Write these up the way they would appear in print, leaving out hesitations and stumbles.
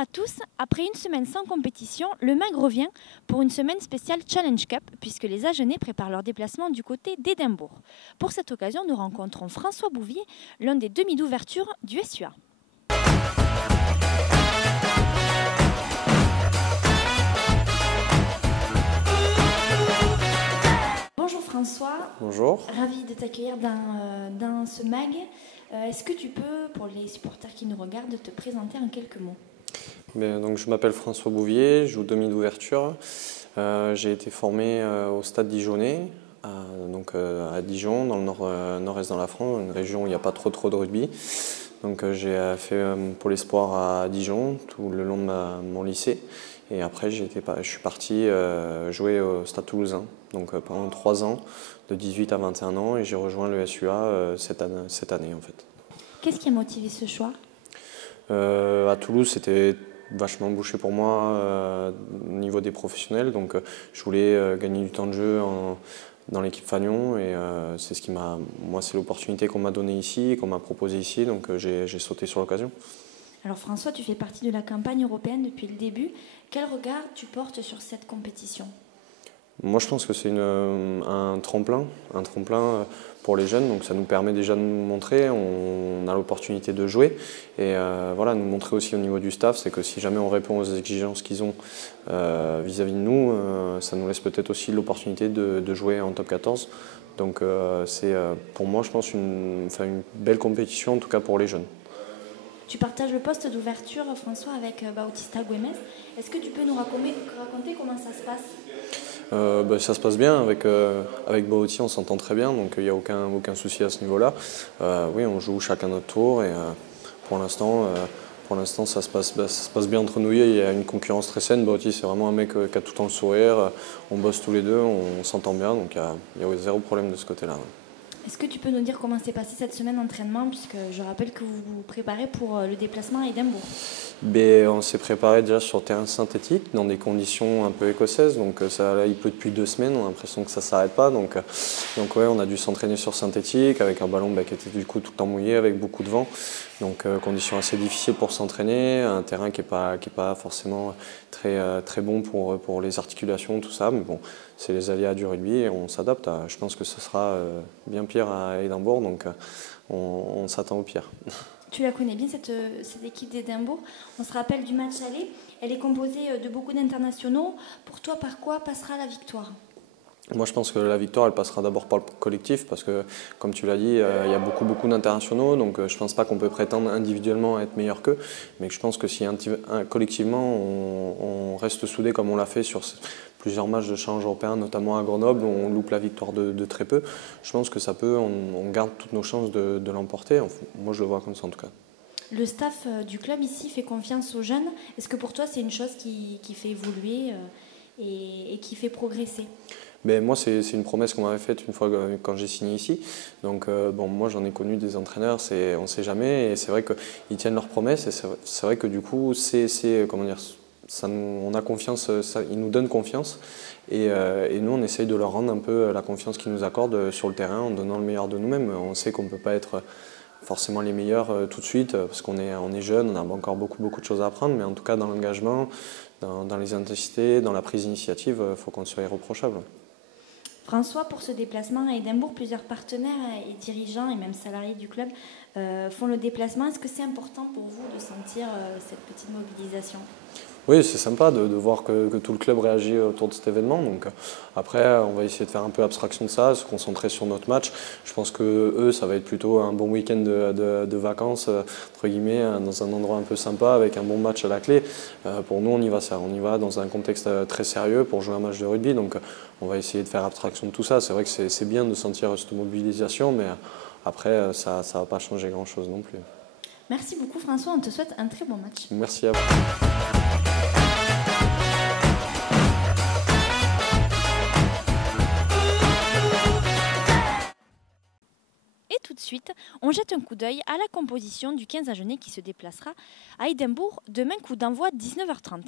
à tous, après une semaine sans compétition, le MAG revient pour une semaine spéciale Challenge Cup puisque les Agenais préparent leur déplacement du côté d'Édimbourg. Pour cette occasion, nous rencontrons François Bouvier, l'un des demi d'ouverture du SUA. Bonjour François. Bonjour. Ravi de t'accueillir dans ce MAG. Est-ce que tu peux, pour les supporters qui nous regardent, te présenter en quelques mots? Donc, je m'appelle François Bouvier, je joue demi d'ouverture. J'ai été formé au Stade Dijonnais, à Dijon, dans le nord-est de la France, une région où il n'y a pas trop de rugby. Donc j'ai fait Pôle Espoir à Dijon tout le long de mon lycée. Et après, je suis parti jouer au Stade Toulousain pendant 3 ans, de 18 à 21 ans, et j'ai rejoint le SUA cette année en fait. Qu'est-ce qui a motivé ce choix? À Toulouse, c'était vachement bouché pour moi au niveau des professionnels, donc je voulais gagner du temps de jeu dans l'équipe Fagnon, et c'est l'opportunité qu'on m'a donnée ici, qu'on m'a proposée ici, donc j'ai sauté sur l'occasion. Alors François, tu fais partie de la campagne européenne depuis le début. Quel regard tu portes sur cette compétition? Moi, je pense que c'est un tremplin pour les jeunes. Donc, ça nous permet déjà de nous montrer. On a l'opportunité de jouer et nous montrer aussi au niveau du staff, c'est que si jamais on répond aux exigences qu'ils ont vis-à-vis de nous, ça nous laisse peut-être aussi l'opportunité de jouer en top 14. Donc, c'est pour moi, je pense, une belle compétition, en tout cas pour les jeunes. Tu partages le poste d'ouverture, François, avec Bautista Güemes. Est-ce que tu peux nous raconter comment ça se passe? Ça se passe bien, avec Bauti on s'entend très bien, donc il n'y a aucun souci à ce niveau-là. Oui, on joue chacun notre tour et pour l'instant ça se passe bien entre nous. Il y a une concurrence très saine. Bauti, c'est vraiment un mec qui a tout le temps le sourire, on bosse tous les deux, on s'entend bien, donc il y a zéro problème de ce côté-là. Ouais. Est-ce que tu peux nous dire comment s'est passée cette semaine d'entraînement, puisque je rappelle que vous vous préparez pour le déplacement à Édimbourg? On s'est préparé déjà sur terrain synthétique, dans des conditions un peu écossaises. Donc là, il pleut depuis 2 semaines, on a l'impression que ça ne s'arrête pas. Donc ouais, on a dû s'entraîner sur synthétique, avec un ballon qui était du coup tout le temps mouillé, avec beaucoup de vent. Donc conditions assez difficiles pour s'entraîner, un terrain qui est pas forcément très bon pour les articulations, tout ça. Mais bon, c'est les aléas du rugby et on s'adapte. Je pense que ce sera bien pire à Édimbourg, donc on s'attend au pire. Tu la connais bien, cette équipe d'Édimbourg. On se rappelle du match aller. Elle est composée de beaucoup d'internationaux. Pour toi, par quoi passera la victoire? Moi, je pense que la victoire, elle passera d'abord par le collectif parce que, comme tu l'as dit, il y a beaucoup d'internationaux. Donc, je ne pense pas qu'on peut prétendre individuellement à être meilleur qu'eux. Mais je pense que si collectivement, on reste soudés comme on l'a fait sur plusieurs matchs de challenge européen, notamment à Grenoble, où on loupe la victoire de très peu, je pense que ça peut, on garde toutes nos chances de l'emporter. Enfin, moi, je le vois comme ça en tout cas. Le staff du club ici fait confiance aux jeunes. Est-ce que pour toi, c'est une chose qui fait évoluer et qui fait progresser? Moi, c'est une promesse qu'on m'avait faite une fois quand j'ai signé ici. Donc, moi, j'en ai connu des entraîneurs, on ne sait jamais. Et c'est vrai qu'ils tiennent leurs promesses. Et c'est vrai que du coup, on a confiance, ils nous donnent confiance. Et nous, on essaye de leur rendre un peu la confiance qu'ils nous accordent sur le terrain en donnant le meilleur de nous-mêmes. On sait qu'on ne peut pas être forcément les meilleurs tout de suite parce qu'on est jeune, on a encore beaucoup de choses à apprendre. Mais en tout cas, dans l'engagement, dans les intensités, dans la prise d'initiative, il faut qu'on soit irréprochable. François, pour ce déplacement à Édimbourg, plusieurs partenaires et dirigeants et même salariés du club font le déplacement. Est-ce que c'est important pour vous de sentir cette petite mobilisation? Oui, c'est sympa de voir que tout le club réagit autour de cet événement. Donc, après, on va essayer de faire un peu abstraction de ça, se concentrer sur notre match. Je pense que eux, ça va être plutôt un bon week-end de vacances, entre guillemets, dans un endroit un peu sympa, avec un bon match à la clé. Pour nous, on y va dans un contexte très sérieux pour jouer un match de rugby. Donc, on va essayer de faire abstraction de tout ça. C'est vrai que c'est bien de sentir cette mobilisation, mais après, ça ne va pas changer grand-chose non plus. Merci beaucoup François, on te souhaite un très bon match. Merci à vous. Et tout de suite, on jette un coup d'œil à la composition du 15 Agenais qui se déplacera à Édimbourg demain, coup d'envoi 19h30.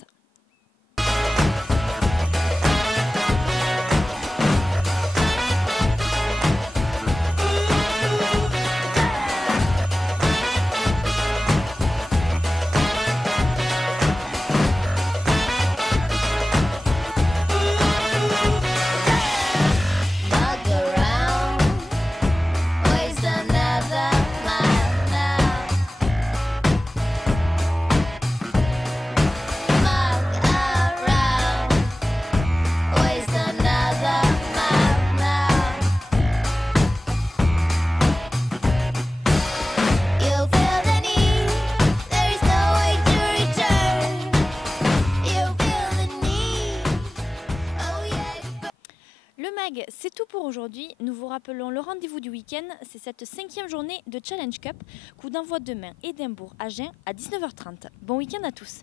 Mag, c'est tout pour aujourd'hui. Nous vous rappelons le rendez-vous du week-end, c'est cette 5e journée de Challenge Cup, coup d'envoi demain Édimbourg-Agen à 19h30. Bon week-end à tous.